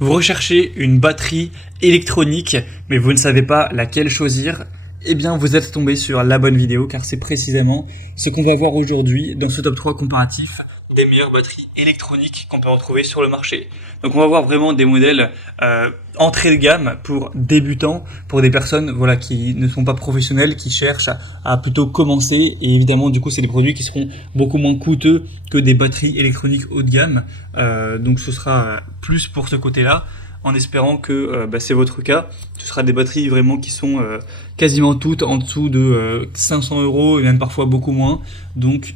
Vous recherchez une batterie électronique, mais vous ne savez pas laquelle choisir? Eh bien, vous êtes tombé sur la bonne vidéo, car c'est précisément ce qu'on va voir aujourd'hui dans ce top 3 comparatif des meilleures batteries électroniques qu'on peut retrouver sur le marché. Donc on va voir vraiment des modèles entrée de gamme pour débutants, pour des personnes qui ne sont pas professionnelles, qui cherchent à plutôt commencer. Et évidemment, du coup, c'est des produits qui seront beaucoup moins coûteux que des batteries électroniques haut de gamme. Donc ce sera plus pour ce côté-là, en espérant que c'est votre cas. Ce sera des batteries vraiment qui sont quasiment toutes en dessous de 500 € et même parfois beaucoup moins. Donc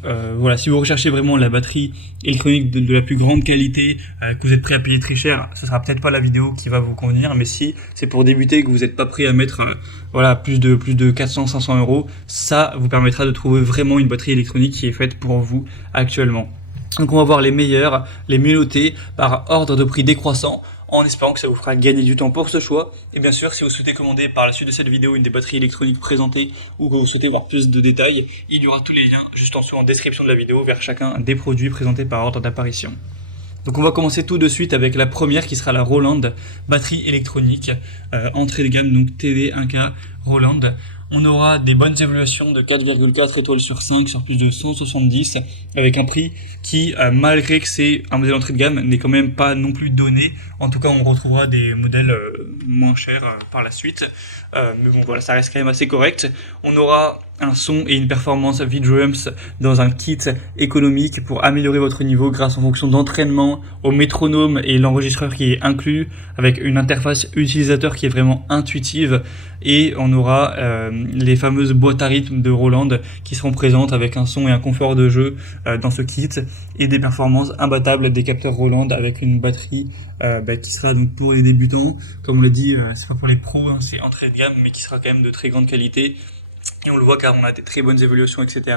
si vous recherchez vraiment la batterie électronique de la plus grande qualité, que vous êtes prêt à payer très cher, ce sera peut-être pas la vidéo qui va vous convenir. Mais si c'est pour débuter et que vous n'êtes pas prêt à mettre plus de 400-500 €, ça vous permettra de trouver vraiment une batterie électronique qui est faite pour vous actuellement. Donc on va voir les meilleurs, les mieux notés par ordre de prix décroissant, en espérant que ça vous fera gagner du temps pour ce choix. Et bien sûr, si vous souhaitez commander par la suite de cette vidéo une des batteries électroniques présentées ou que vous souhaitez voir plus de détails, il y aura tous les liens juste en dessous en description de la vidéo vers chacun des produits présentés par ordre d'apparition. Donc on va commencer tout de suite avec la première qui sera la Roland batterie électronique, entrée de gamme, donc TD1K Roland. On aura des bonnes évaluations de 4,4 étoiles sur 5 sur plus de 170, avec un prix qui, malgré que c'est un modèle entrée de gamme, n'est quand même pas non plus donné. En tout cas, on retrouvera des modèles moins chers par la suite. Mais bon, voilà, ça reste quand même assez correct. On aura un son et une performance V-Drums dans un kit économique pour améliorer votre niveau grâce en fonction d'entraînement, au métronome et l'enregistreur qui est inclus, avec une interface utilisateur qui est vraiment intuitive. Et on aura les fameuses boîtes à rythme de Roland qui seront présentes avec un son et un confort de jeu dans ce kit, et des performances imbattables des capteurs Roland avec une batterie qui sera donc pour les débutants. Comme on l'a dit, c'est pas pour les pros, hein, c'est entrée de gamme, mais qui sera quand même de très grande qualité. Et on le voit car on a des très bonnes évolutions, etc.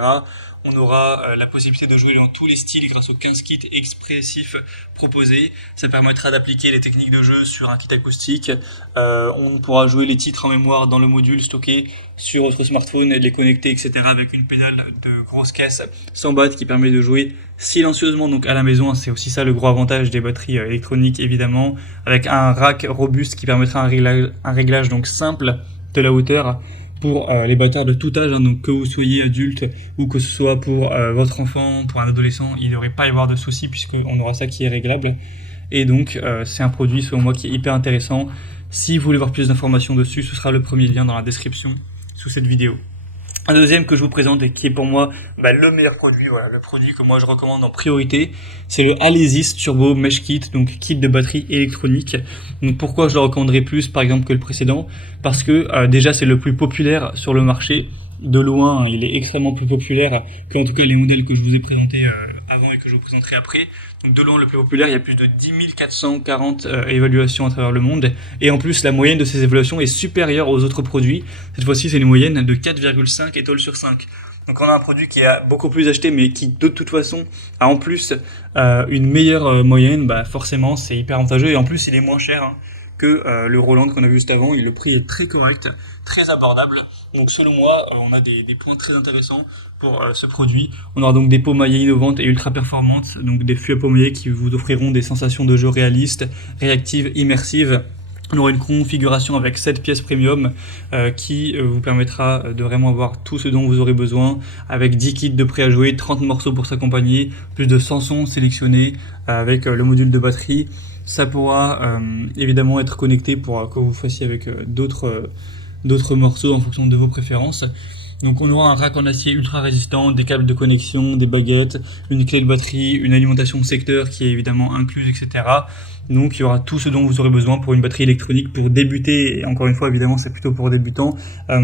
On aura la possibilité de jouer dans tous les styles grâce aux 15 kits expressifs proposés. Ça permettra d'appliquer les techniques de jeu sur un kit acoustique. On pourra jouer les titres en mémoire dans le module stocké sur votre smartphone et de les connecter, etc. avec une pédale de grosse caisse 100 watts qui permet de jouer silencieusement donc à la maison. C'est aussi ça le gros avantage des batteries électroniques, évidemment, avec un rack robuste qui permettra un réglage donc simple de la hauteur pour les batteurs de tout âge, hein, donc que vous soyez adulte ou que ce soit pour votre enfant, pour un adolescent, il ne devrait pas y avoir de soucis puisqu'on aura ça qui est réglable. Et donc c'est un produit selon moi qui est hyper intéressant. Si vous voulez voir plus d'informations dessus, ce sera le premier lien dans la description sous cette vidéo. Un deuxième que je vous présente et qui est pour moi le meilleur produit, le produit que moi je recommande en priorité, c'est le Alesis Turbo Mesh Kit, donc kit de batterie électronique. Donc pourquoi je le recommanderais plus par exemple que le précédent? Parce que déjà c'est le plus populaire sur le marché. De loin, il est extrêmement plus populaire qu'en tout cas les modèles que je vous ai présentés avant et que je vous présenterai après. Donc de loin le plus populaire, il y a plus de 10 440 évaluations à travers le monde. Et en plus, la moyenne de ces évaluations est supérieure aux autres produits. Cette fois-ci, c'est une moyenne de 4,5 étoiles sur 5. Donc on a un produit qui a beaucoup plus acheté, mais qui de toute façon a en plus une meilleure moyenne. Forcément, c'est hyper avantageux. Et en plus, il est moins cher que le Roland qu'on a vu juste avant. Et le prix est très correct, très abordable. Donc selon moi, on a des points très intéressants pour ce produit. On aura donc des peaux maillées innovantes et ultra performantes, donc des fûts à peau maillée qui vous offriront des sensations de jeu réalistes, réactives, immersives. On aura une configuration avec 7 pièces premium qui vous permettra de vraiment avoir tout ce dont vous aurez besoin, avec 10 kits de prêt à jouer, 30 morceaux pour s'accompagner, plus de 100 sons sélectionnés avec le module de batterie. Ça pourra évidemment être connecté pour que vous fassiez avec d'autres morceaux en fonction de vos préférences. Donc on aura un rack en acier ultra résistant, des câbles de connexion, des baguettes, une clé de batterie, une alimentation secteur qui est évidemment incluse, etc. Donc il y aura tout ce dont vous aurez besoin pour une batterie électronique pour débuter. Et encore une fois, évidemment, c'est plutôt pour débutants.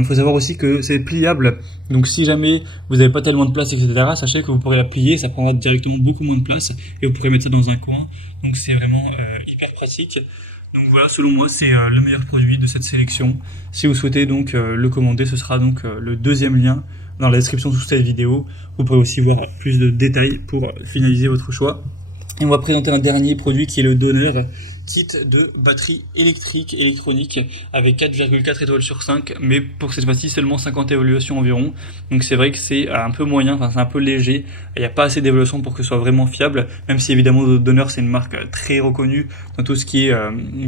Faut savoir aussi que c'est pliable. Donc si jamais vous n'avez pas tellement de place, etc., sachez que vous pourrez la plier, ça prendra directement beaucoup moins de place et vous pourrez mettre ça dans un coin. Donc c'est vraiment hyper pratique. Donc voilà, selon moi, c'est le meilleur produit de cette sélection. Si vous souhaitez donc le commander, ce sera donc le deuxième lien dans la description sous cette vidéo. Vous pourrez aussi voir plus de détails pour finaliser votre choix. Et on va présenter un dernier produit qui est le Donner, kit de batterie électrique, électronique, avec 4,4 étoiles sur 5, mais pour cette fois-ci seulement 50 évaluations environ. Donc c'est vrai que c'est un peu moyen, enfin c'est un peu léger, il n'y a pas assez d'évaluations pour que ce soit vraiment fiable, même si évidemment Donner c'est une marque très reconnue dans tout ce qui est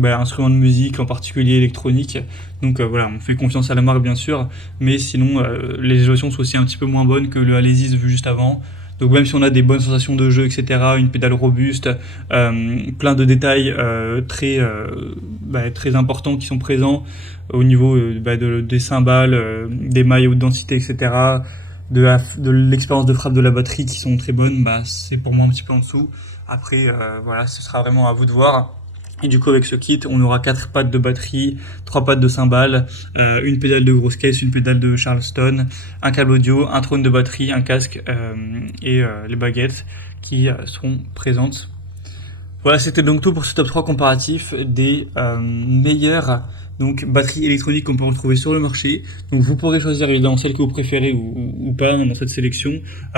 instruments de musique, en particulier électronique. Donc voilà, on fait confiance à la marque bien sûr, mais sinon les évaluations sont aussi un petit peu moins bonnes que le Alesis vu juste avant. Donc même si on a des bonnes sensations de jeu, etc., une pédale robuste, plein de détails très importants qui sont présents au niveau des cymbales, des mailles haute densité, etc., de l'expérience de frappe de la batterie qui sont très bonnes, c'est pour moi un petit peu en dessous. Après, voilà, ce sera vraiment à vous de voir. Et du coup, avec ce kit, on aura 4 pattes de batterie, 3 pattes de cymbales, une pédale de grosse caisse, une pédale de Charleston, un câble audio, un trône de batterie, un casque et les baguettes qui seront présentes. Voilà, c'était donc tout pour ce top 3 comparatif des meilleures batteries électroniques qu'on peut retrouver sur le marché. Donc vous pourrez choisir évidemment celle que vous préférez ou pas dans cette sélection.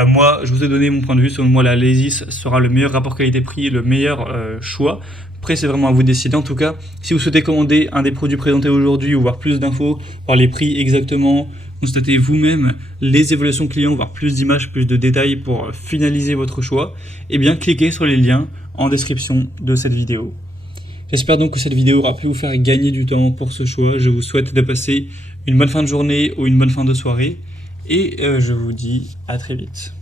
Moi, je vous ai donné mon point de vue. Selon moi, la Alesis sera le meilleur rapport qualité-prix, le meilleur choix. Après, c'est vraiment à vous de décider. En tout cas, si vous souhaitez commander un des produits présentés aujourd'hui ou voir plus d'infos, voir les prix exactement, constatez vous-même les évaluations clients, voir plus d'images, plus de détails pour finaliser votre choix, eh bien cliquez sur les liens en description de cette vidéo. J'espère donc que cette vidéo aura pu vous faire gagner du temps pour ce choix. Je vous souhaite de passer une bonne fin de journée ou une bonne fin de soirée et je vous dis à très vite.